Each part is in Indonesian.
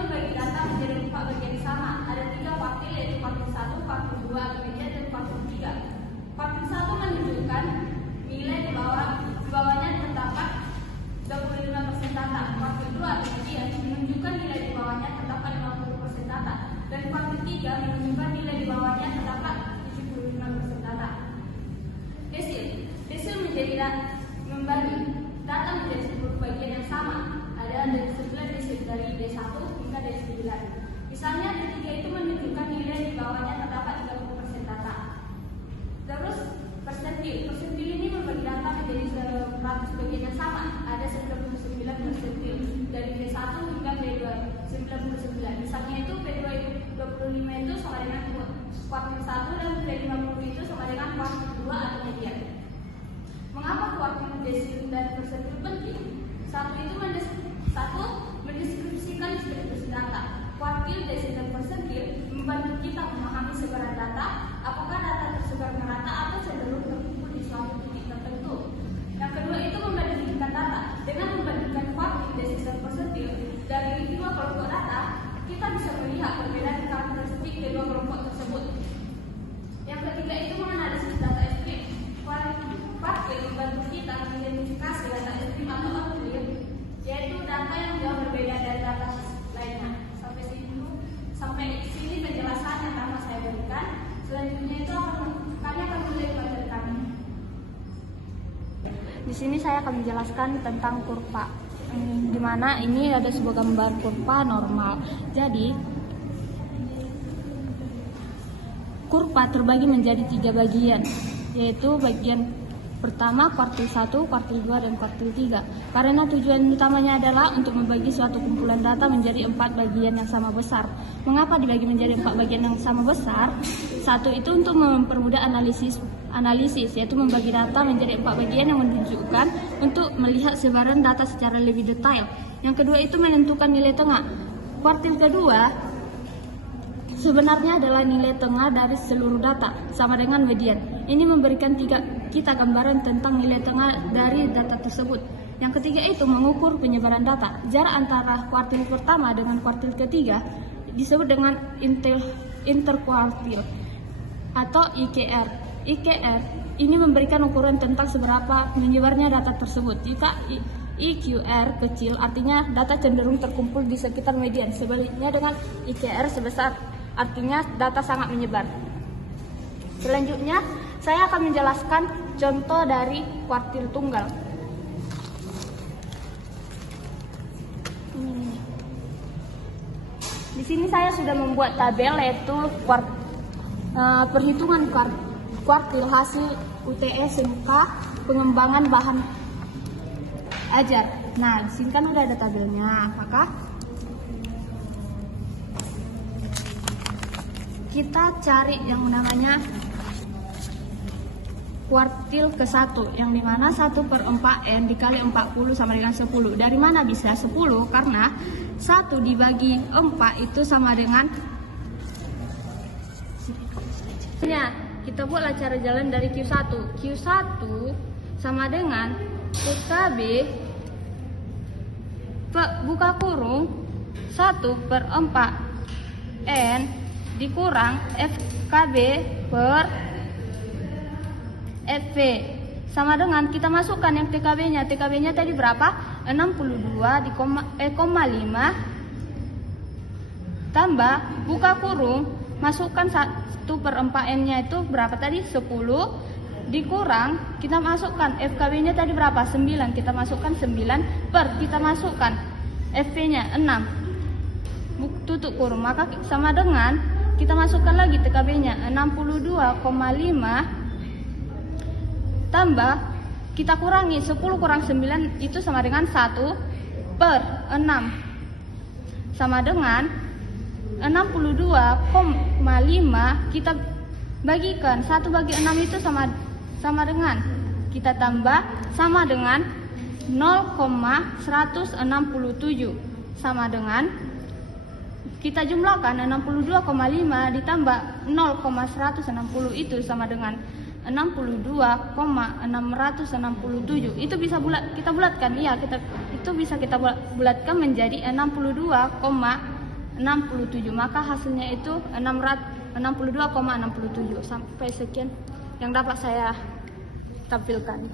membagi data menjadi 4 bagian sama. Ada 3 kuartil, yaitu kuartil 1, kuartil 2 atau median, dan kuartil 3. Kuartil 1 menunjukkan nilai di bawahnya terdapat 25% data. Kuartil 2 atau median menunjukkan nilai di bawahnya terdapat 50% data. Dan kuartil 3 menunjukkan nilai di bawahnya terdapat 75% data. Desil menjadi membagi data menjadi 10 bagian yang sama. Ada dari 9 desil dari D1 hingga D9. Misalnya D3 itu menunjukkan nilai di bawahnya terdapat 30% data. Terus persentil ini membagi data menjadi 100 bagian yang sama. Ada 99 persentil dari D1 hingga D2 99. Misalnya itu P2 itu 25 itu sama dengan kuartil 1 dan P50 itu sama dengan kuartil 2 atau median. Mengapa kuartil, desil, dan persentil penting? Satu, mendeskripsikan distribusi data. Kuartil, desil, dan persentil membantu kita memahami sebaran data, apakah data tersebar merata atau cenderung terkumpul di suatu titik tertentu. Yang kedua itu membandingkan data. Dengan membandingkan kuartil, desil, dan persentil dari 2 kelompok data, kita bisa melihat perbedaan karakteristik kedua kelompok tersebut. Yang ketiga itu menganalisis data SPM. Kuartil membantu kita mengidentifikasi data SPM atau outlier, yaitu data yang jauh berbeda dari data lainnya. Sampai sini penjelasan yang akan saya berikan. Selanjutnya itu kami akan mulai materi kami. Di sini saya akan menjelaskan tentang kurva. Di mana ini ada sebuah gambar kurva normal. Jadi kurva terbagi menjadi 3 bagian, yaitu bagian pertama kuartil 1, kuartil 2, dan kuartil 3. Karena tujuan utamanya adalah untuk membagi suatu kumpulan data menjadi 4 bagian yang sama besar. Mengapa dibagi menjadi 4 bagian yang sama besar? Satu itu untuk mempermudah analisis, yaitu membagi data menjadi 4 bagian yang menunjukkan untuk melihat sebaran data secara lebih detail. Yang kedua itu menentukan nilai tengah. Kuartil kedua sebenarnya adalah nilai tengah dari seluruh data, sama dengan median. Ini memberikan kita gambaran tentang nilai tengah dari data tersebut. Yang ketiga itu mengukur penyebaran data. Jarak antara kuartil pertama dengan kuartil ketiga disebut dengan interkuartil atau IKR. IKR ini memberikan ukuran tentang seberapa menyebarnya data tersebut. Jika IQR kecil, artinya data cenderung terkumpul di sekitar median. Sebaliknya dengan IKR sebesar, artinya data sangat menyebar. Selanjutnya, saya akan menjelaskan contoh dari kuartil tunggal. Di sini saya sudah membuat tabel, yaitu perhitungan kuartil hasil UTS SMK pengembangan bahan ajar. Nah, di sini kan udah ada tabelnya. Apakah kita cari yang namanya kuartil ke-1, yang dimana 1/4N dikali 40 sama dengan 10. Dari mana bisa 10? Karena 1 dibagi 4 itu sama dengan kita buatlah cara jalan dari Q1. Q1 sama dengan PKB buka kurung 1/4N dikurang FKB per FV sama dengan kita masukkan yang TKB-nya. TKB-nya tadi berapa? 62,5 tambah buka kurung, masukkan 1/4N-nya itu berapa tadi? 10 dikurang kita masukkan FKB-nya tadi berapa? 9. Kita masukkan 9 per kita masukkan FV-nya 6. Tutup kurung, maka sama dengan kita masukkan lagi TKB-nya 62,5 tambah kita kurangi 10 kurang 9 itu sama dengan 1/6 sama dengan 62,5 kita bagikan 1 bagi 6 itu sama dengan kita tambah sama dengan 0,167 sama dengan kita jumlahkan 62,5 ditambah 0,160 itu sama dengan 62,667. Itu bisa kita bulatkan. Iya, itu bisa kita bulatkan menjadi 62,667 67. Maka hasilnya itu 62,67. Sampai sekian yang dapat saya tampilkan.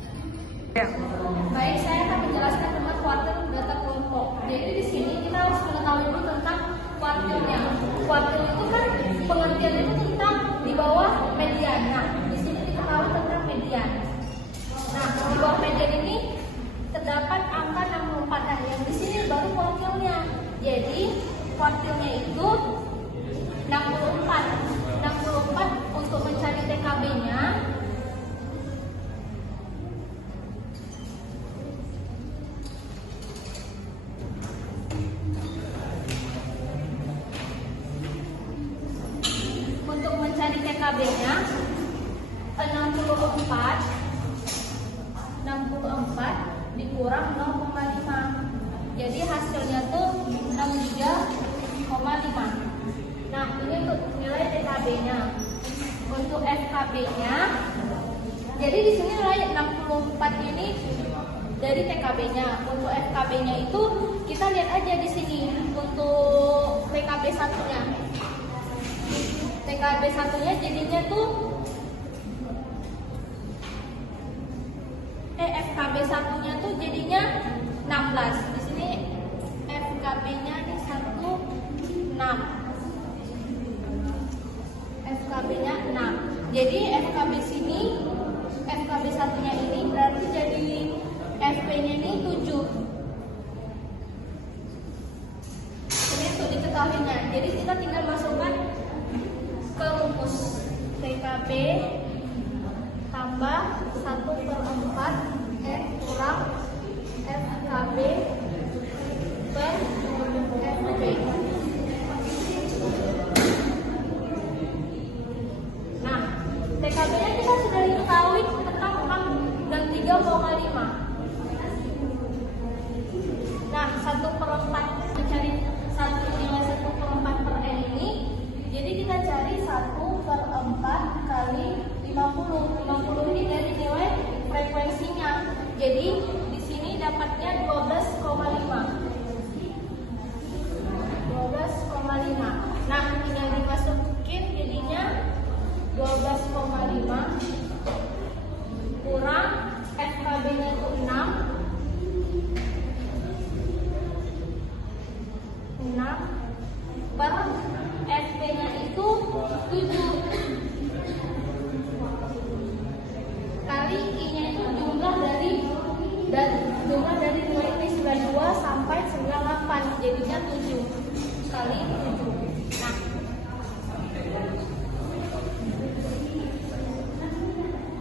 Baik, saya akan menjelaskan tentang kuartil data kelompok. Jadi di sini kita harus mengetahui dulu tentang kuartilnya. Kuartil itu kan pengertiannya itu tentang di bawah median. Nah, di sini kita tahu tentang median. Nah, di bawah median ini terdapat angka 64. Nah, yang di sini baru kuartilnya. Jadi kuartilnya itu 64. 64 untuk mencari TKB-nya. Untuk mencari TKB-nya 64 dikurang 0,5. Jadi hasilnya tuh 63,5. Nah, ini untuk nilai TKB-nya. Untuk FKB-nya, jadi di sini nilai 64 ini dari TKB-nya. Untuk FKB-nya itu kita lihat aja di sini untuk TKB satunya. TKB satunya jadinya tuh FKB satunya tuh jadinya 16. Di sini FKB-nya nih 6. FKB-nya 6. Jadi FKB sini, FKB satunya ini berarti jadi FP-nya ini 7. Ini untuk diketahuinya. Jadi kita tinggal masukkan ke rumus TKB tambah 1/4 F kurang FKB per FP. Nah, TKB-nya kita sudah diketahui tentang 6 dan 3,5. Nah, 1/4 mencari nilai 1/4 per N ini. Jadi kita cari 1/4 kali 50. 50 ini dari nilai frekuensinya. Jadi di sini dapatnya 12,5. 12,5. Nah, tinggal dimasukin jadinya 12,5 kurang FKB-nya itu 6 per FP-nya itu 7 kali I-nya itu jumlah dari nilai ini 92 sampai 98, jadinya 7 kali 7. Nah,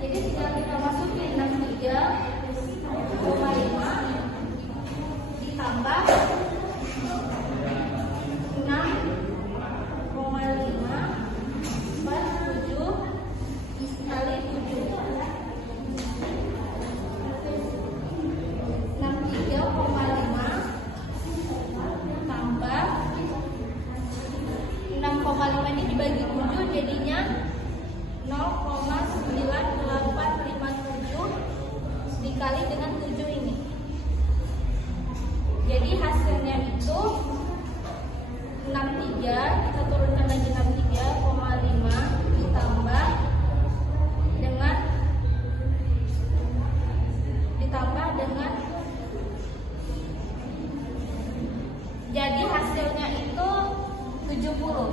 jadi tinggal kita masukin 63,5 ditambah 6,5 per 7 kali 7. 63,5 tambah 6,5 ini dibagi 7 jadinya 0,9857 dikali dengan 7 ini. Jadi hasilnya itu 63, kita turunkan lagi 63,5 ditambah dengan jadi hasilnya itu 70.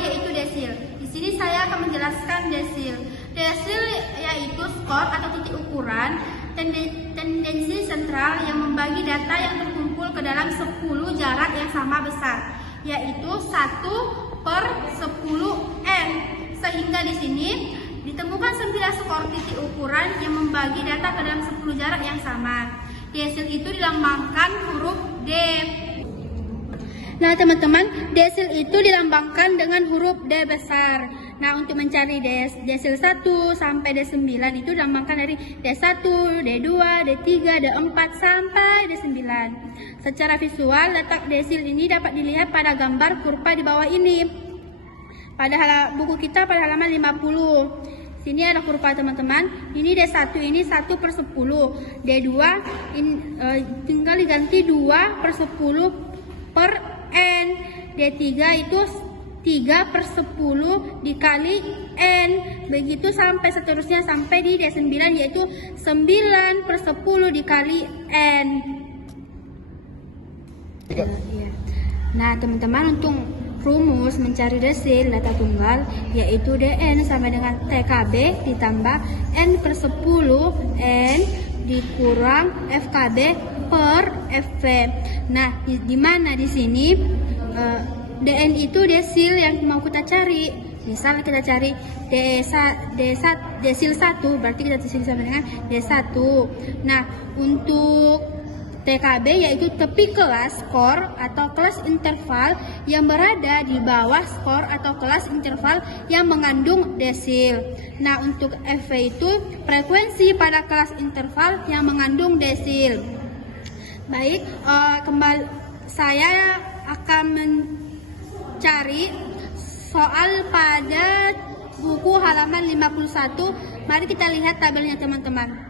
Yaitu desil. Di sini saya akan menjelaskan desil. Desil yaitu skor atau titik ukuran tendensi sentral yang membagi data yang terkumpul ke dalam 10 jarak yang sama besar, yaitu 1/10N. Sehingga di sini ditemukan 9 skor titik ukuran yang membagi data ke dalam 10 jarak yang sama. Desil itu dilambangkan huruf D. Nah teman-teman, desil itu dilambangkan dengan huruf D besar. Nah untuk mencari desil 1 sampai D9 itu dilambangkan dari D1, D2, D3, D4 sampai D9. Secara visual, letak desil ini dapat dilihat pada gambar kurva di bawah ini. Pada buku kita pada halaman 50. Sini ada kurva teman-teman. Ini D1 ini 1/10. D2 tinggal diganti 2/10 per N. D3 itu 3/10 dikali N. Begitu sampai seterusnya sampai di D9 yaitu 9/10 dikali N. Nah teman-teman, untuk rumus mencari desil data tunggal yaitu Dn sama dengan TKB ditambah N/10 N dikurang FKB per FV. Nah, di mana di sini Dn itu desil yang mau kita cari. Misal kita cari desil 1, berarti kita desil sama dengan D1. Nah, untuk TKB yaitu tepi kelas skor atau kelas interval yang berada di bawah skor atau kelas interval yang mengandung desil. Nah, untuk FV itu frekuensi pada kelas interval yang mengandung desil. Baik, kembali saya akan mencari soal pada buku halaman 51. Mari kita lihat tabelnya teman-teman.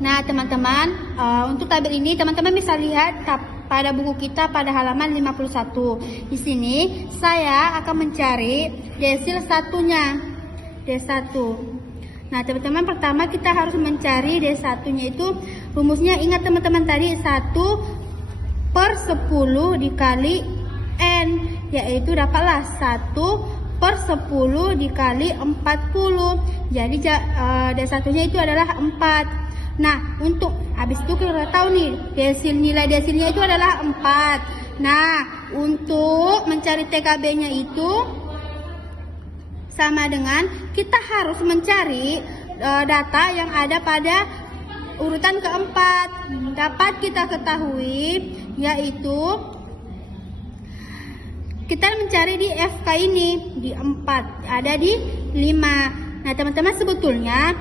Nah teman-teman, untuk tabel ini teman-teman bisa lihat pada buku kita pada halaman 51. Di sini saya akan mencari desil satunya, D1. Nah teman-teman, pertama kita harus mencari D1-nya itu rumusnya, ingat teman-teman tadi 1/10 dikali N, yaitu dapatlah 1/10 dikali 40. Jadi D1-nya itu adalah 4. Nah, untuk habis itu kita tahu nih nilai desilnya itu adalah 4. Nah, untuk mencari TKB-nya itu sama dengan kita harus mencari data yang ada pada urutan keempat. Dapat kita ketahui yaitu kita mencari di FK ini di 4, ada di 5. Nah, teman-teman, sebetulnya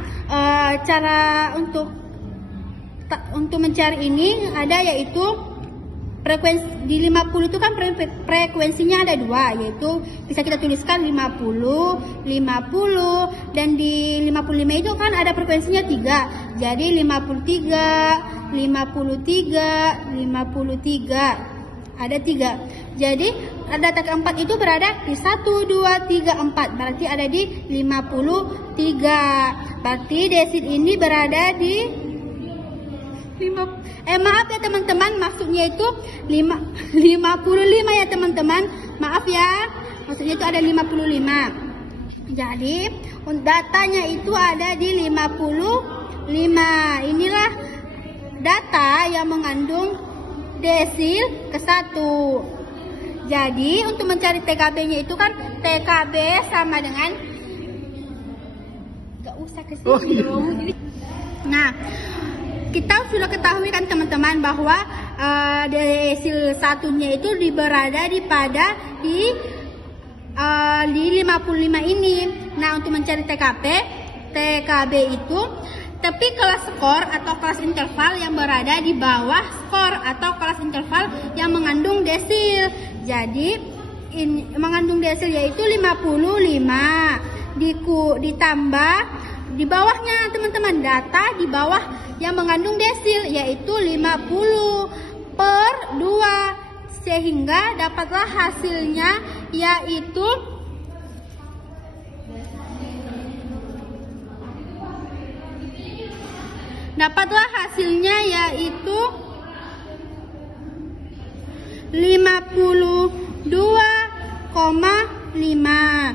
cara untuk mencari ini ada yaitu frekuensi di 50 itu kan frekuensinya ada 2, yaitu bisa kita tuliskan 50, 50, dan di 55 itu kan ada frekuensinya 3. Jadi 53, 53, 53. Ada 3. Jadi data keempat itu berada di 1, 2, 3, 4. Berarti ada di 53. Berarti desil ini berada di maaf ya teman-teman, maksudnya itu 55 ya teman-teman. Maaf ya, maksudnya itu ada 55. Jadi datanya itu ada di 55. Inilah data yang mengandung desil ke-1. Jadi untuk mencari TKB-nya itu kan TKB sama dengan, gak usah kesini dong. Nah, kita sudah ketahui kan teman-teman bahwa desil satunya itu berada di 55 ini. Nah, untuk mencari TKB itu tepi kelas skor atau kelas interval yang berada di bawah skor atau kelas interval yang mengandung desil. Jadi mengandung desil yaitu 55 ditambah di bawahnya teman-teman, data di bawah yang mengandung desil yaitu 50/2, sehingga dapatlah hasilnya yaitu dapatlah hasilnya yaitu 52,5.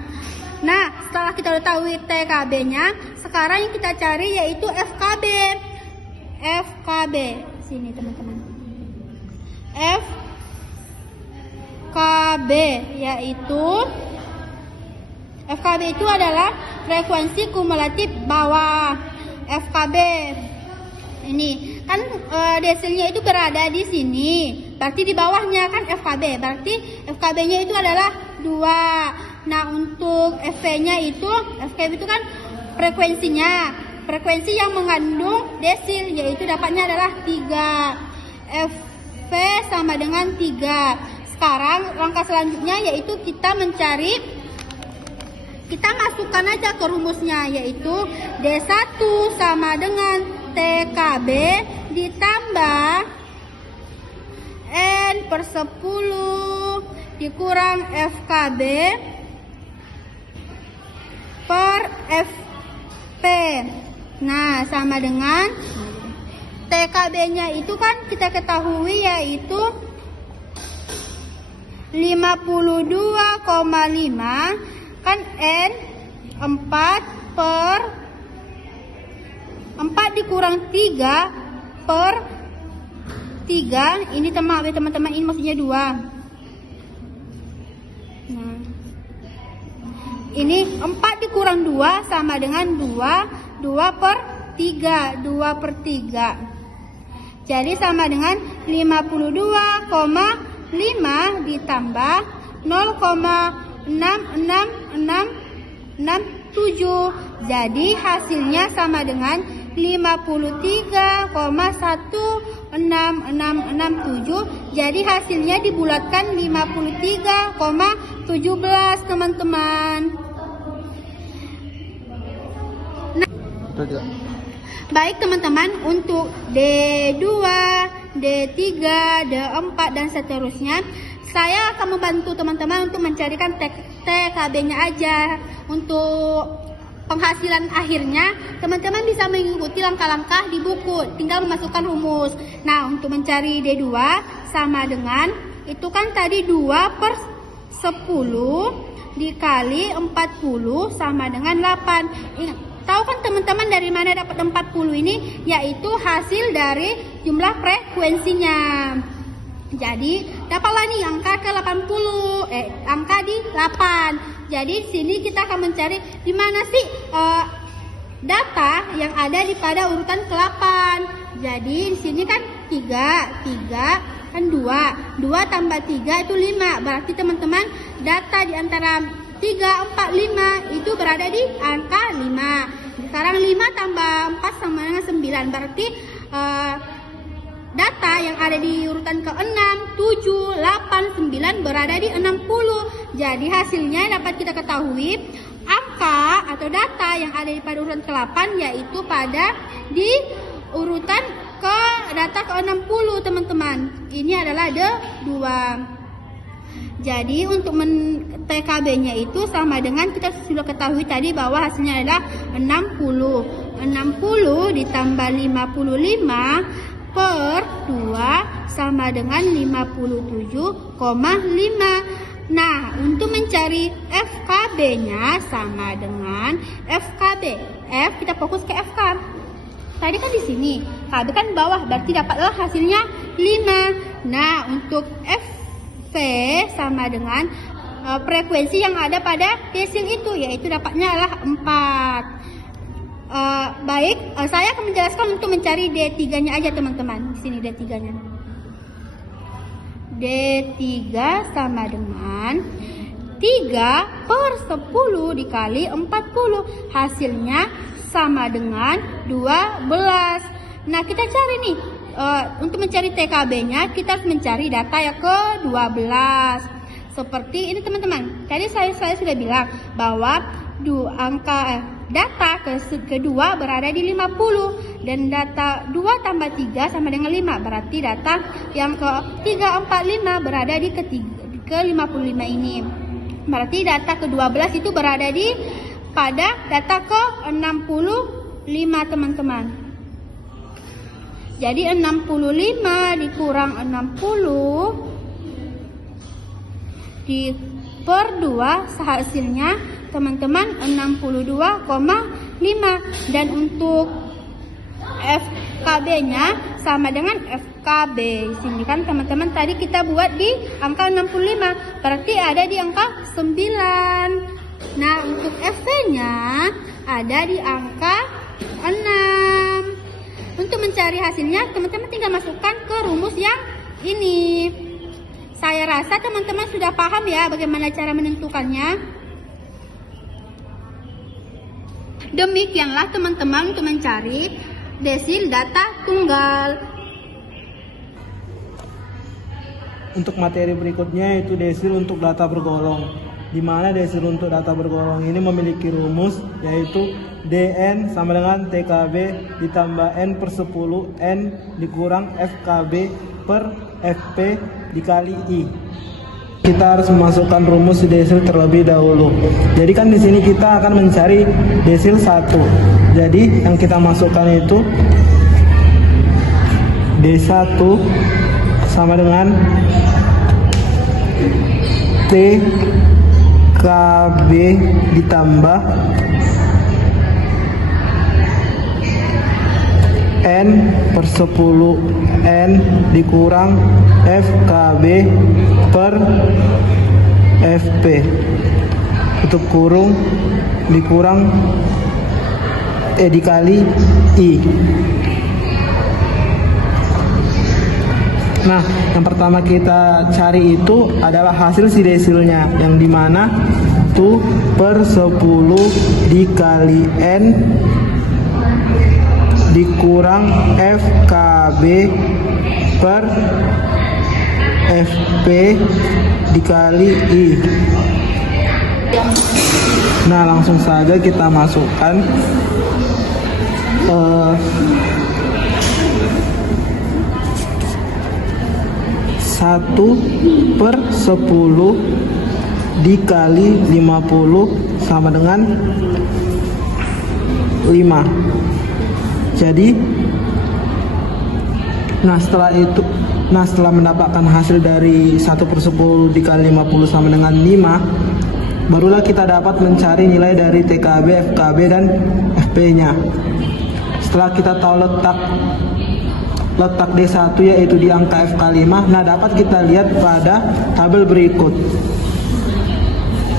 Nah, setelah kita udah tahu TKB-nya, sekarang yang kita cari yaitu FKB. FKB sini teman-teman. FKB itu adalah frekuensi kumulatif bawah. FKB ini kan desilnya itu berada di sini, berarti di bawahnya kan FKB, berarti FKB-nya itu adalah 2. Nah, untuk FV-nya itu, FKB itu kan frekuensi yang mengandung desil, yaitu dapatnya adalah 3. FV sama dengan 3. Sekarang langkah selanjutnya yaitu kita masukkan aja ke rumusnya, yaitu D1 sama dengan TKB ditambah N per 10 dikurang FKB per FP. Nah, sama dengan TKB-nya itu kan kita ketahui yaitu 52,5 kan N 4 per 4 dikurang 3 per 3. Ini teman-teman, ini maksudnya 2. Nah, ini 4 dikurang 2 sama dengan 2 per 3, 2 per 3. Jadi sama dengan 52,5 ditambah 0,66667. Jadi hasilnya sama dengan 53,1667. Jadi hasilnya dibulatkan 53,17 teman-teman. Baik teman-teman, untuk D2, D3, D4 dan seterusnya saya akan membantu teman-teman untuk mencarikan TKB-nya aja. Untuk penghasilan akhirnya teman-teman bisa mengikuti langkah-langkah di buku, tinggal memasukkan rumus. Nah, untuk mencari D2 sama dengan itu kan tadi 2 per 10 dikali 40 sama dengan 8. Tahu kan teman-teman dari mana dapat 40 ini? Yaitu hasil dari jumlah frekuensinya. Jadi dapatlah nih angka ke 80, angka di 8. Jadi di sini kita akan mencari di mana sih data yang ada di pada urutan ke-8. Jadi di sini kan 3 kan 2 tambah 3 itu 5. Berarti teman-teman data di antara 3, 4, 5 itu berada di angka 5. Sekarang 5 tambah 4 sama dengan 9. Berarti data yang ada di urutan ke-6, 7, 8, 9 berada di 60. Jadi hasilnya dapat kita ketahui angka atau data yang ada di pada urutan ke-8 yaitu pada di urutan ke data ke-60 teman-teman. Ini adalah D2. Jadi untuk TKB-nya itu sama dengan kita sudah ketahui tadi bahwa hasilnya adalah 60. 60 ditambah 55 per 2 sama dengan 57,5. Nah, untuk mencari FKB-nya sama dengan FKB. F kita fokus ke FK. Tadi kan di sini, KB kan bawah, berarti dapatlah hasilnya 5. Nah, untuk F sama dengan frekuensi yang ada pada desil itu, yaitu dapatnya adalah 4. Baik, saya akan menjelaskan untuk mencari D3-nya aja teman-teman. Di sini D3-nya. D3 sama dengan 3 per 10 dikali 40. Hasilnya sama dengan 12. Nah, kita cari nih. Untuk mencari TKB-nya kita harus mencari data yang ke-12. Seperti ini teman-teman. Tadi saya sudah bilang bahwa data kedua berada di 50 dan data 2 tambah 3 sama dengan 5. Berarti data yang ke-3, 4, 5 berada di ke-55 ini. Berarti data ke-12 itu berada di pada data ke-65 teman-teman. Jadi 65 dikurang 60 per 2 hasilnya teman-teman 62,5. Dan untuk FKB-nya sama dengan FKB. Di sini kan teman-teman tadi kita buat di angka 65, berarti ada di angka 9. Nah, untuk FC-nya ada di angka 6. Untuk mencari hasilnya, teman-teman tinggal masukkan ke rumus yang ini. Saya rasa teman-teman sudah paham ya bagaimana cara menentukannya. Demikianlah teman-teman untuk mencari desil data tunggal. Untuk materi berikutnya yaitu desil untuk data bergolong. Di mana desil untuk data bergolong ini memiliki rumus yaitu DN sama dengan TKB ditambah N per 10 N dikurang FKB per FP dikali I. Kita harus memasukkan rumus desil terlebih dahulu. Jadi kan di sini kita akan mencari desil 1. Jadi yang kita masukkan itu D1 sama dengan TKB ditambah N per 10 N dikurang FKB per FP tutup kurung dikurang dikali I. Nah, yang pertama kita cari itu adalah hasil si desilnya, yang dimana 2 per 10 dikali N dikurang FKB per FP dikali I. Nah, langsung saja kita masukkan 1 per 10 dikali 50 sama dengan 5. Jadi setelah mendapatkan hasil dari 1 per 10 dikali 50 sama dengan 5, barulah kita dapat mencari nilai dari TKB, FKB, dan FP-nya. Setelah kita tahu letak D1 yaitu di angka FK5, nah dapat kita lihat pada tabel berikut.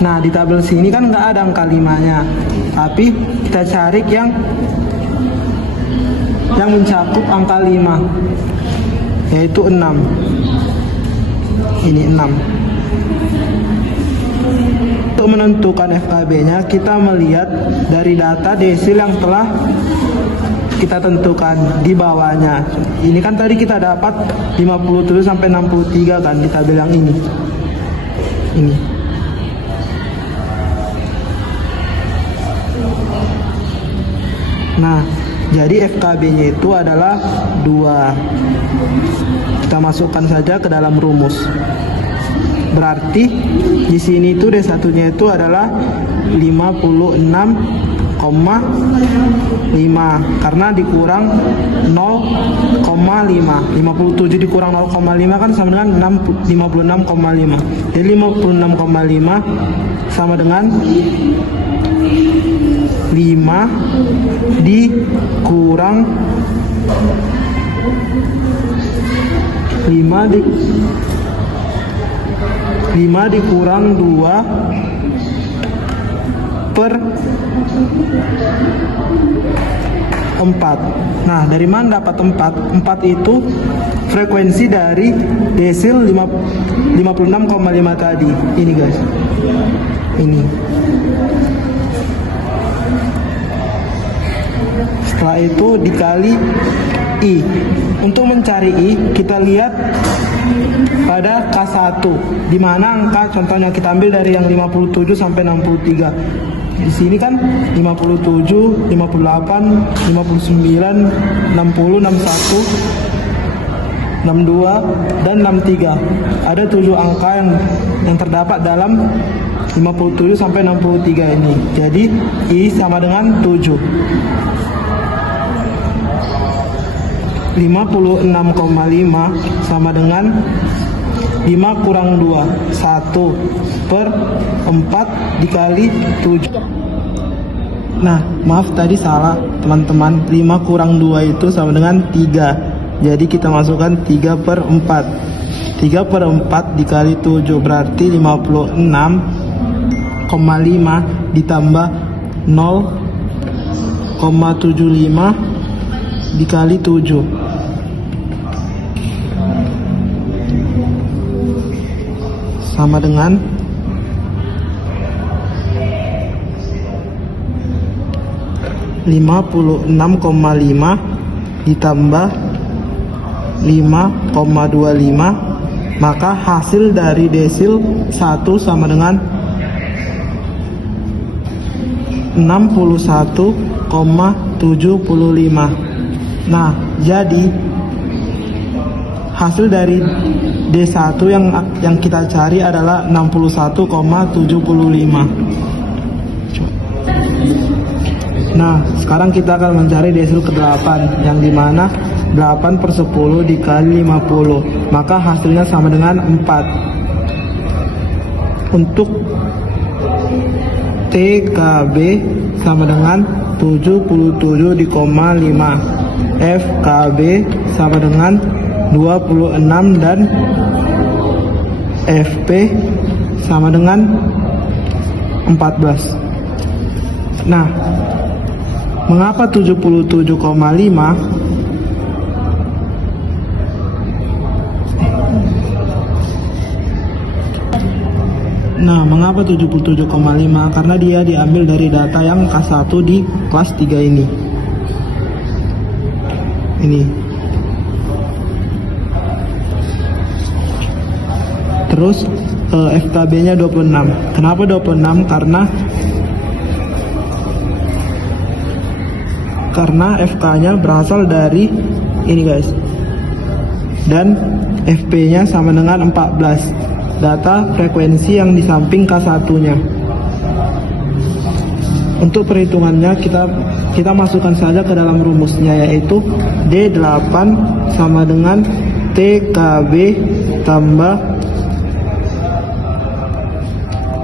Nah, di tabel sini kan nggak ada angka 5-nya, tapi kita cari yang mencakup angka 5, yaitu 6. Ini 6. Untuk menentukan FKB-nya, kita melihat dari data desil yang telah kita tentukan di bawahnya. Ini kan tadi kita dapat 57 sampai 63 kan di tabel yang ini. Nah, jadi FKB-nya itu adalah 2. Kita masukkan saja ke dalam rumus. Berarti di sini itu D1-nya itu adalah 56,5 karena dikurang 0,5. 57 dikurang 0,5 kan sama dengan 56,5. Jadi 56,5 sama dengan 5 dikurang 5 dikurang 2 per 4. Nah, dari mana dapat 4? 4 itu frekuensi dari desil 56,5 tadi. Ini guys. Ini. Setelah itu dikali I. Untuk mencari I, kita lihat pada K1, di mana angka contohnya kita ambil dari yang 57 sampai 63. Di sini kan 57, 58, 59, 60, 61, 62, dan 63. Ada 7 angka yang terdapat dalam 57 sampai 63 ini. Jadi I sama dengan 7. 56,5 sama dengan 5 kurang 2, 1 per 4 dikali 7. Nah, maaf tadi salah teman-teman, 5 kurang 2 itu sama dengan 3. Jadi kita masukkan 3 per 4. 3 per 4 dikali 7 berarti 56,5 ditambah 0,75 dikali 7. Sama dengan 56,5 ditambah 5,25, maka hasil dari desil 1 sama dengan 61,75. Nah, jadi hasil dari D1 yang kita cari adalah 61,75. Nah, sekarang kita akan mencari desil ke-8, yang dimana 8 per 10 dikali 50, maka hasilnya sama dengan 4. Untuk TKB sama dengan 77,5, FKB sama dengan 26, dan FP sama dengan 14. Nah, mengapa 77,5? Nah, mengapa 77,5? Karena dia diambil dari data yang K1 di kelas 3 ini. Terus FKB-nya 26. Kenapa 26? Karena FK-nya berasal dari ini guys, dan FP-nya sama dengan 14, data frekuensi yang di samping K1-nya. Untuk perhitungannya kita masukkan saja ke dalam rumusnya, yaitu D8 sama dengan TKB tambah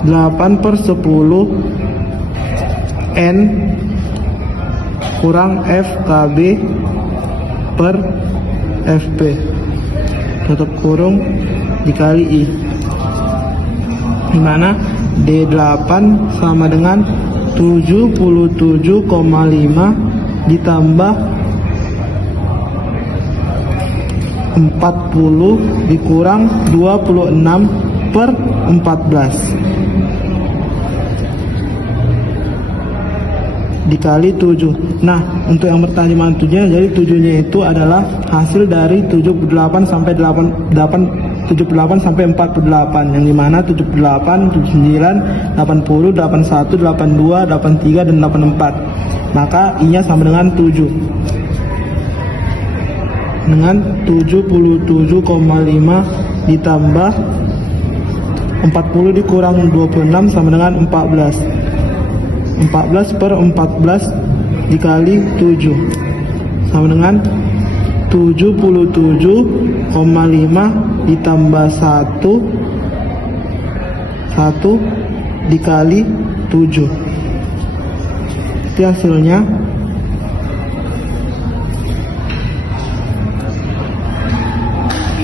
8 per 10 N kurang FKB per FP, tutup kurung, dikali I, dimana D8 sama dengan 77,5 ditambah 40 dikurang 26 per 14 dikali 7. Nah, untuk yang bertanya 7-nya, jadi 7-nya itu adalah hasil dari 78 sampai 48 yang dimana 78, 79, 80, 81, 82, 83 dan 84. Maka I-nya sama dengan 7. Dengan 77,5 ditambah 40 dikurang 26 sama dengan 14. 14 per 14 dikali 7 sama dengan 77,5 ditambah 1 dikali 7. Itu hasilnya.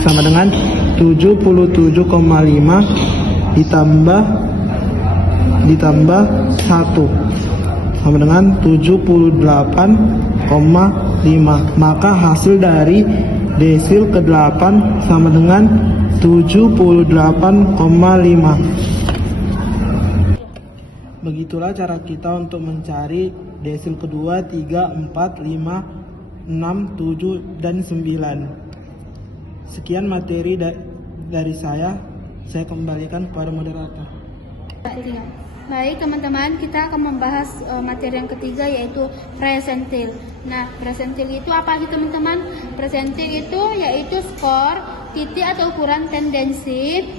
Sama dengan 77,5 ditambah 1 sama dengan 78,5. Maka hasil dari desil ke-8 sama dengan 78,5. Begitulah cara kita untuk mencari desil kedua, 3, 4, 5, 6, 7, dan 9. Sekian materi dari saya kembalikan kepada moderator. Baik teman-teman, kita akan membahas materi yang ketiga, yaitu presentil. Nah, presentil itu apa sih teman-teman? Presentil itu yaitu skor, titik atau ukuran tendensi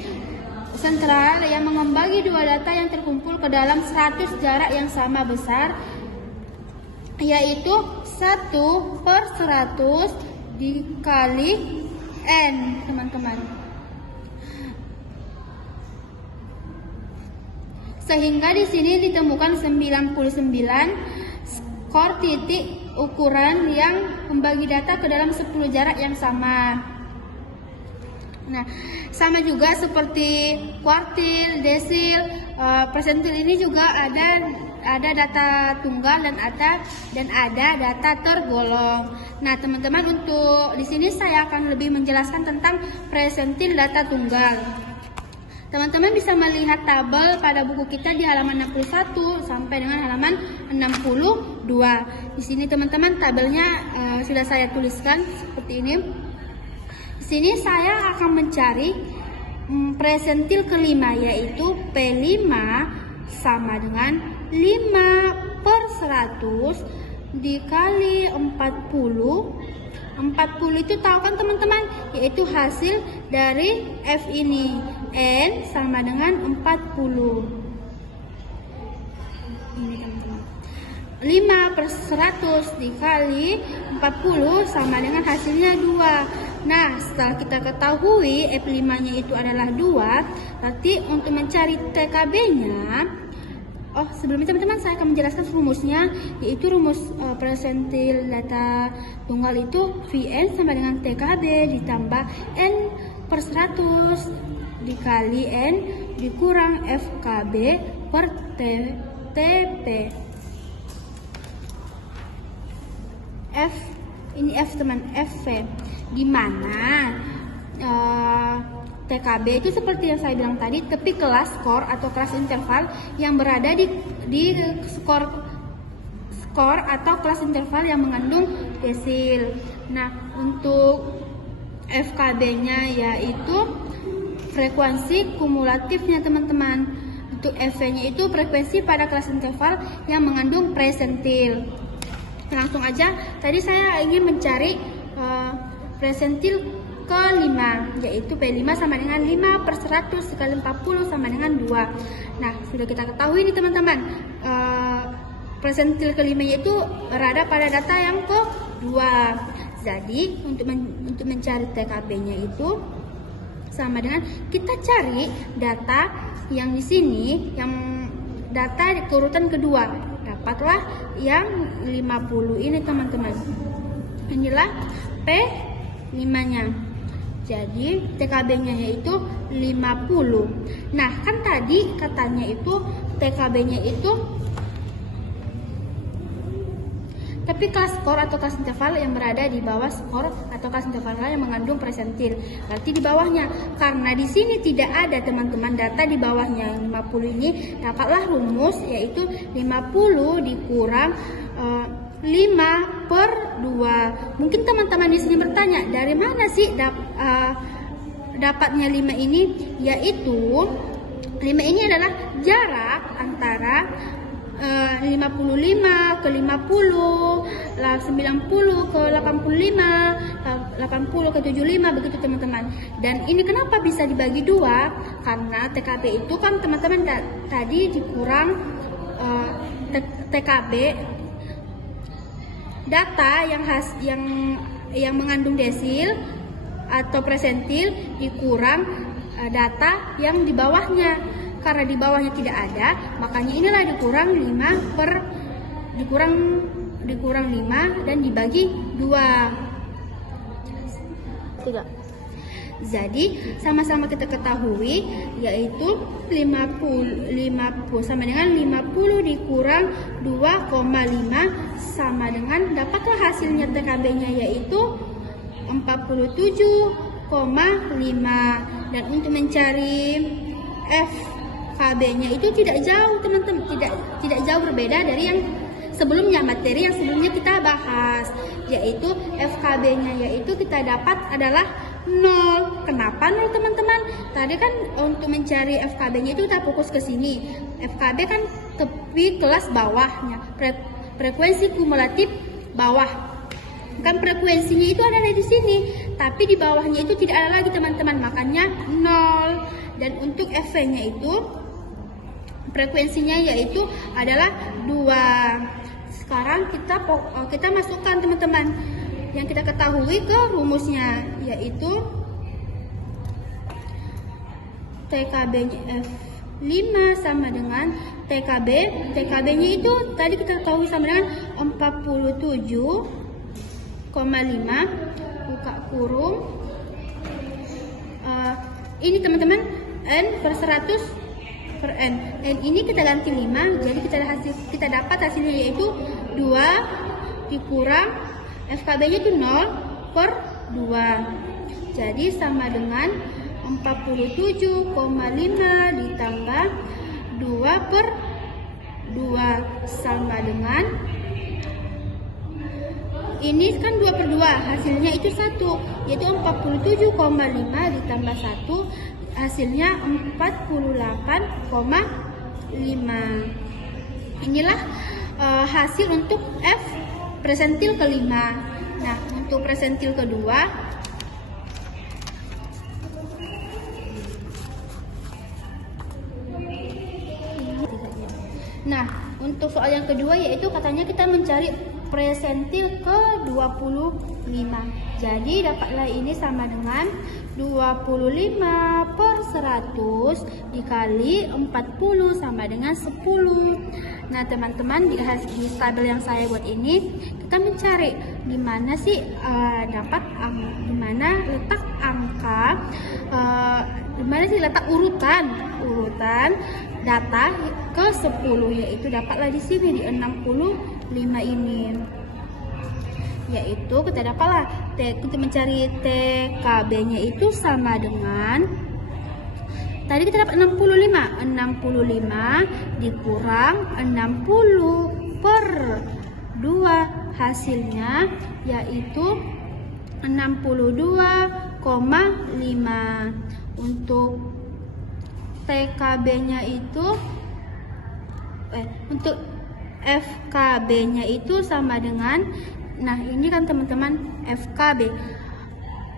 sentral yang membagi dua data yang terkumpul ke dalam 100 jarak yang sama besar, yaitu 1 per 100 dikali N, teman-teman. Sehingga di sini ditemukan 99 skor titik ukuran yang membagi data ke dalam 10 jarak yang sama. Nah, sama juga seperti kuartil, desil, persentil ini juga ada data tunggal dan ada data tergolong. Nah, teman-teman, untuk di sini saya akan lebih menjelaskan tentang presentil data tunggal. Teman-teman bisa melihat tabel pada buku kita di halaman 61 sampai dengan halaman 62. Di sini teman-teman tabelnya sudah saya tuliskan seperti ini. Di sini saya akan mencari presentil kelima, yaitu P5 sama dengan 5 per 100 dikali 40 40 itu tahu kan teman-teman, yaitu hasil dari F ini. N sama dengan 40. Ini teman-teman. 5/100 dikali 40 sama dengan hasilnya 2. Nah, setelah kita ketahui F5-nya itu adalah 2, berarti untuk mencari TKB-nya, sebelumnya teman-teman saya akan menjelaskan rumusnya, yaitu rumus persentil data tunggal itu Vn sama dengan TKB ditambah N/100 dikali N dikurang FKB per TP. F ini F teman, FV, di mana TKB itu seperti yang saya bilang tadi, tepi kelas skor atau kelas interval yang berada di skor atau kelas interval yang mengandung desil. Nah, untuk FKB-nya yaitu frekuensi kumulatifnya teman-teman. Untuk FV-nya itu frekuensi pada kelas interval yang mengandung presentil. Langsung aja, tadi saya ingin mencari presentil ke-5, yaitu P5 sama dengan 5/100 dikali 40 sama dengan 2. Nah, sudah kita ketahui nih teman-teman, presentil ke-5 itu berada pada data yang ke-2. Jadi, untuk mencari TKB-nya itu sama dengan kita cari data yang di sini, yang data di urutan kedua. Dapatlah yang 50 ini teman-teman. Inilah P5-nya. Jadi TKB-nya yaitu 50. Nah, kan tadi katanya itu TKB-nya itu tapi kelas skor atau kelas interval yang berada di bawah skor atau kelas interval yang mengandung presentil. Berarti di bawahnya. Karena di sini tidak ada teman-teman data di bawahnya 50 ini, dapatlah rumus yaitu 50 dikurang 5/2. Mungkin teman-teman di sini bertanya, dari mana sih dapatnya 5 ini? Yaitu 5 ini adalah jarak antara 55 ke 50, 90 ke 85, 80 ke 75, begitu teman-teman. Dan ini kenapa bisa dibagi 2? Karena TKB itu kan teman-teman tadi dikurang TKB data yang mengandung desil atau presentil dikurang data yang di bawahnya. Karena di bawahnya tidak ada, makanya inilah dikurang 5 dan dibagi 2. Tidak. Jadi sama-sama kita ketahui yaitu 50 sama dengan 50 dikurang 2,5 sama dengan dapatlah hasilnya TKB-nya yaitu 47,5. Dan untuk mencari FKB-nya itu tidak jauh teman-teman, tidak jauh berbeda dari yang sebelumnya, materi yang sebelumnya kita bahas, yaitu FKB-nya yaitu kita dapat adalah 0. Kenapa 0 teman-teman? Tadi kan untuk mencari FKB-nya itu kita fokus ke sini. FKB kan tepi kelas bawahnya, frekuensi kumulatif bawah. Kan frekuensinya itu ada di sini, tapi di bawahnya itu tidak ada lagi teman-teman, makanya 0. Dan untuk FV-nya itu frekuensinya yaitu adalah 2. Sekarang kita masukkan teman-teman yang kita ketahui ke rumusnya, yaitu TKB-nya F5 sama dengan TKB-nya itu tadi kita ketahui sama dengan 47,5 buka kurung ini teman-teman N/100 per N. N ini kita ganti 5, jadi kita dapat hasilnya yaitu 2 dikurang FKB-nya itu 0/2. Jadi sama dengan 47,5 ditambah 2/2 sama dengan ini kan 2/2, hasilnya itu 1, yaitu 47,5 ditambah 1 hasilnya 48,5. Inilah hasil untuk F presentil ke-5. Nah, untuk presentil kedua, nah, untuk soal yang kedua yaitu katanya kita mencari presentil ke-25. Jadi dapatlah ini sama dengan 25/100 dikali 40 sama dengan 10. Nah, teman-teman, di tabel yang saya buat ini kita mencari di mana sih di mana letak angka, di mana sih letak urutan data ke 10, yaitu dapatlah di sini di 65 ini. Yaitu kita dapatlah kita mencari TKB-nya itu sama dengan, tadi kita dapat 65 dikurang 60 per 2, hasilnya yaitu 62,5. Untuk TKB-nya itu untuk FKB-nya itu sama dengan, nah ini kan teman-teman FKB,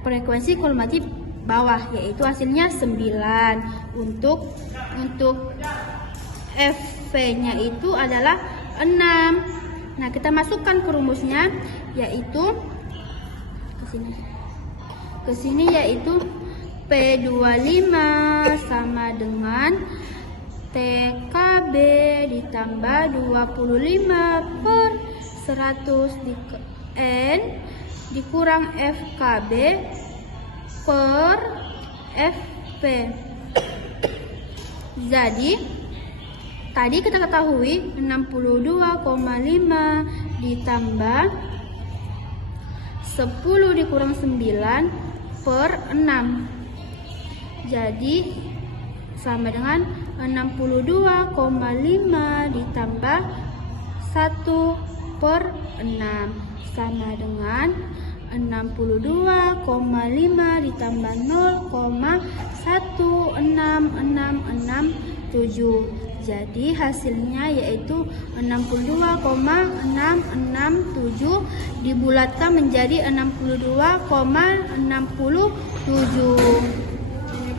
frekuensi kolomati bawah, yaitu hasilnya 9. Untuk FV-nya itu adalah 6. Nah, kita masukkan ke rumusnya, yaitu ke sini yaitu P25 sama dengan TKB ditambah 25/100 N dikurang FKB per FP. Jadi tadi kita ketahui 62,5 ditambah 10 dikurang 9/6. Jadi sama dengan 62,5 ditambah 1/6 sama dengan 62,5 ditambah 0,16667. Jadi hasilnya yaitu 62,667 dibulatkan menjadi 62,67.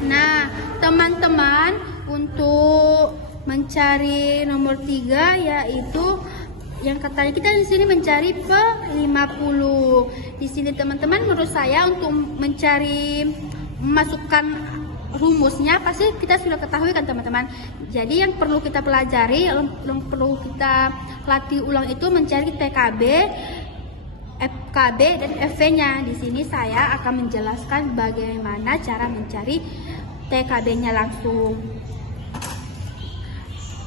Nah, teman-teman, untuk mencari nomor 3 yaitu yang katanya kita di sini mencari P50. Di sini teman-teman, menurut saya untuk memasukkan rumusnya pasti kita sudah ketahui kan teman-teman. Jadi yang perlu kita pelajari, yang perlu kita latih ulang itu mencari TKB, FKB dan FV-nya. Di sini saya akan menjelaskan bagaimana cara mencari TKB-nya langsung.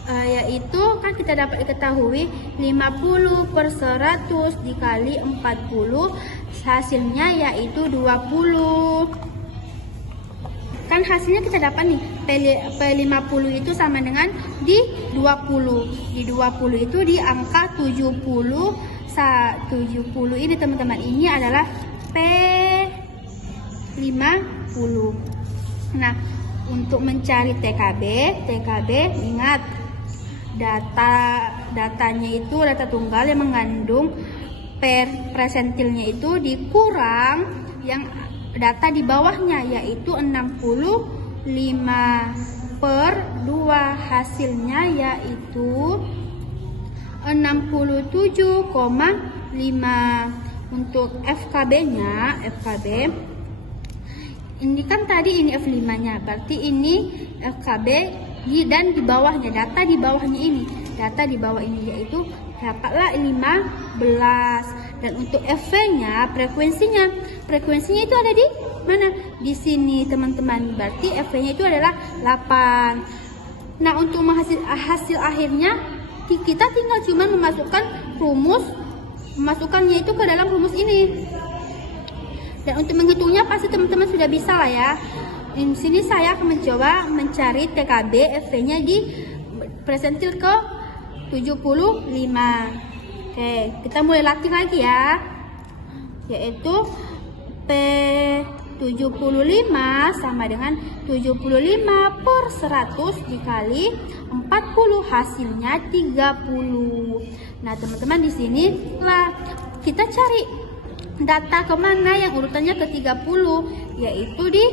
Yaitu kan kita dapat diketahui 50/100 dikali 40, hasilnya yaitu 20. Kan hasilnya kita dapat nih P50 itu sama dengan di 20. Di 20 itu di angka 70 ini teman-teman, ini adalah P50. Nah, untuk mencari TKB ingat datanya itu data tunggal yang mengandung presentilnya itu dikurang yang data di bawahnya, yaitu 65/2, hasilnya yaitu 67,5. Untuk FKB-nya, ini kan tadi ini F5-nya, berarti ini FKB dan di bawahnya, data di bawahnya ini, yaitu dapatlah 15. Dan untuk FV-nya, frekuensinya itu ada di mana? Di sini teman-teman, berarti FV-nya itu adalah 8. Nah, untuk hasil akhirnya kita tinggal cuma memasukkannya itu ke dalam rumus ini. Dan untuk menghitungnya pasti teman-teman sudah bisa lah ya. Di sini saya akan mencoba mencari TKB FV-nya di presentil ke 75. Oke, kita mulai latih lagi ya. Yaitu P75 sama dengan 75/100 dikali 40, hasilnya 30. Nah, teman-teman, di sini lah kita cari data kemana yang urutannya ke 30, yaitu di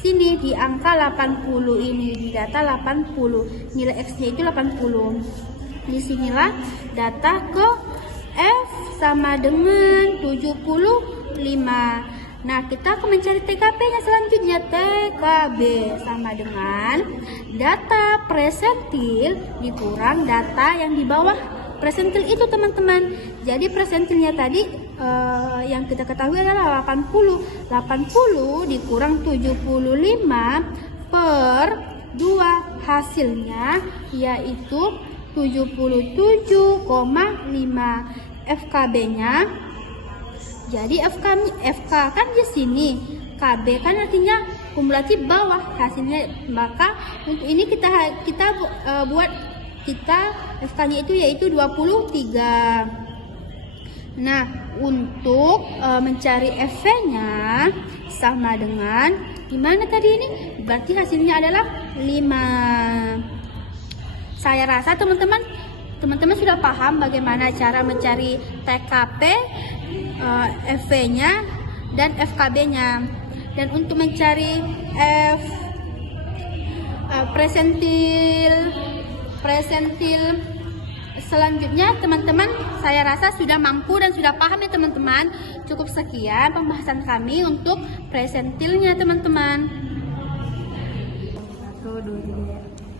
sini di angka 80 ini, di data 80, nilai X-nya itu 80. Disinilah data ke F sama dengan 75. Nah, kita akan mencari TKP-nya selanjutnya. TKB sama dengan data presentil dikurang data yang di bawah presentil itu, teman-teman. Jadi presentilnya tadi yang kita ketahui adalah 80. 80 dikurang 75 per 2, hasilnya yaitu 77,5. FKB-nya, jadi FK kan di sini, KB kan artinya kumulatif bawah, hasilnya. Maka untuk ini kita buat FK-nya itu yaitu 23. Nah, untuk mencari FV-nya sama dengan gimana tadi ini? Berarti hasilnya adalah 5. Saya rasa teman-teman sudah paham bagaimana cara mencari TKP, FV-nya dan FKB-nya. Dan untuk mencari presentil selanjutnya, teman-teman saya rasa sudah mampu dan sudah paham ya teman-teman. Cukup sekian pembahasan kami untuk presentilnya, teman-teman.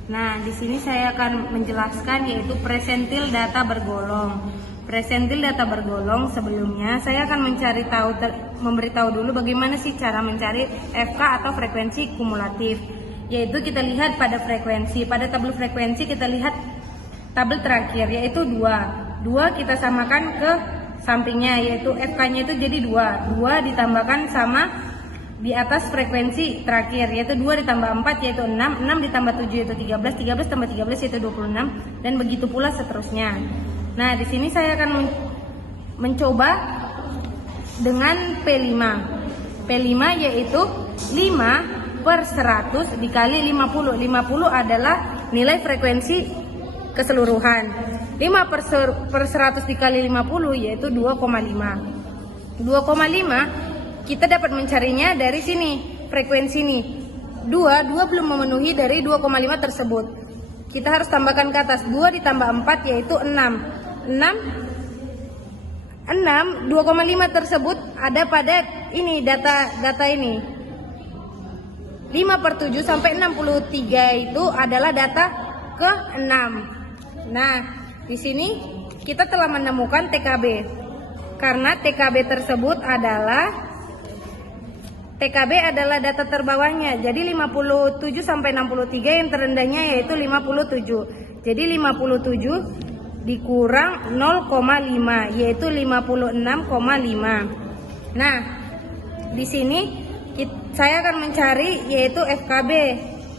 Nah, di sini saya akan menjelaskan yaitu presentil data bergolong. Presentil data bergolong, sebelumnya saya akan memberitahu dulu bagaimana sih cara mencari FK atau frekuensi kumulatif. Yaitu kita lihat pada frekuensi, pada tabel frekuensi kita lihat tabel terakhir yaitu 2. 2 kita samakan ke sampingnya, yaitu FK-nya itu jadi 2. 2 ditambahkan sama di atas frekuensi terakhir, yaitu 2 ditambah 4 yaitu 6, 6 ditambah 7 yaitu 13, 13 tambah 13 yaitu 26, dan begitu pula seterusnya. Nah, di sini saya akan mencoba dengan P5. P5 yaitu 5 per 100 dikali 50. 50 adalah nilai frekuensi keseluruhan. 5 per 100 dikali 50 yaitu 2,5. 2,5 kita dapat mencarinya dari sini, frekuensi ini. 2 belum memenuhi dari 2,5 tersebut. Kita harus tambahkan ke atas. 2 ditambah 4 yaitu 6. 2,5 tersebut ada pada ini, data ini. 5 per 7 sampai 63 itu adalah data ke 6. Nah, di sini kita telah menemukan TKB. Karena TKB tersebut adalah data terbawahnya. Jadi 57 sampai 63 yang terendahnya yaitu 57. Jadi 57 dikurang 0,5 yaitu 56,5. Nah, di sini saya akan mencari yaitu FKB.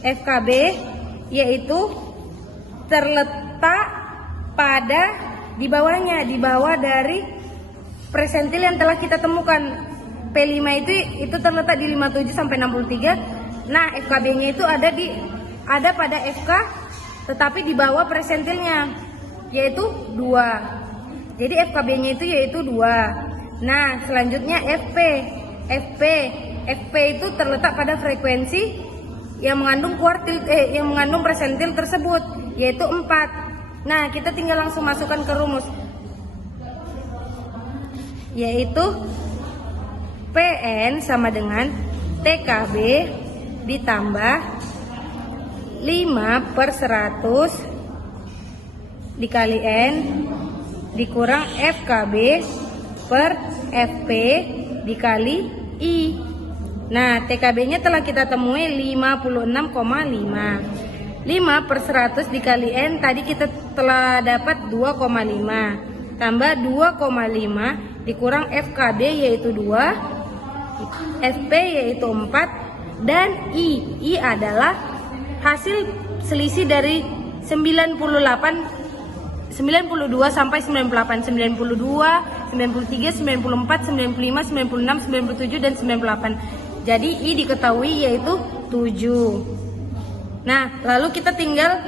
FKB yaitu terletak pada di bawahnya, di bawah dari presentil yang telah kita temukan. P5 itu terletak di 57 sampai 63. Nah, FKB-nya itu ada pada FK tetapi di bawah presentilnya yaitu 2. Jadi FKB-nya itu yaitu 2. Nah, selanjutnya FP itu terletak pada frekuensi yang mengandung yang mengandung presentil tersebut yaitu 4. Nah, kita tinggal langsung masukkan ke rumus yaitu PN sama dengan TKB ditambah 5 per 100 dikali N dikurang FKB per FP dikali I. Nah, TKB-nya telah kita temui 56,5. 5 per 100 dikali N tadi kita telah dapat 2,5. Tambah 2,5 dikurang FKB yaitu 2. FP yaitu 4 dan I adalah hasil selisih dari 92 sampai 98, 92, 93, 94, 95, 96, 97 dan 98. Jadi I diketahui yaitu 7. Nah, lalu kita tinggal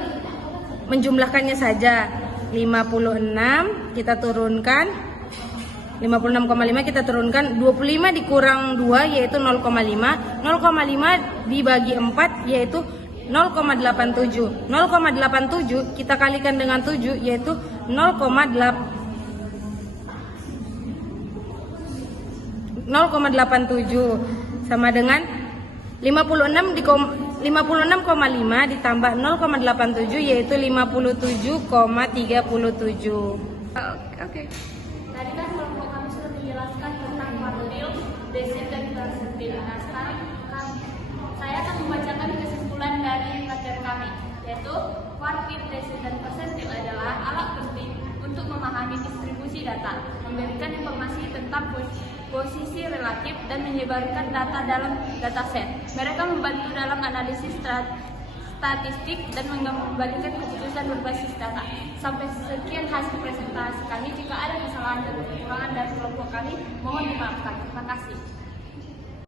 menjumlahkannya saja. 56 kita turunkan 56,5 kita turunkan, 25 dikurang 2 yaitu 0,5, 0,5 dibagi 4 yaitu 0,87. 0,87 kita kalikan dengan 7 yaitu 0,87 sama dengan 56,5 ditambah 0,87 yaitu 57,37. Oke. Tadi kan kelompok kami sudah menjelaskan tentang kuartil, desil, dan persentil. Nah, sekarang saya akan membacakan kesimpulan dari materi kami, yaitu kuartil, desil, dan persentil adalah alat penting untuk memahami distribusi data, memberikan informasi tentang posisi relatif, dan menyebarkan data dalam dataset. Mereka membantu dalam analisis statistik dan mengembalikan keputusan berbasis data. Sampai sekian hasil presentasi kami. Jika ada kesalahan dan kekurangan dari kelompok kami, mohon dimaafkan. Terima kasih.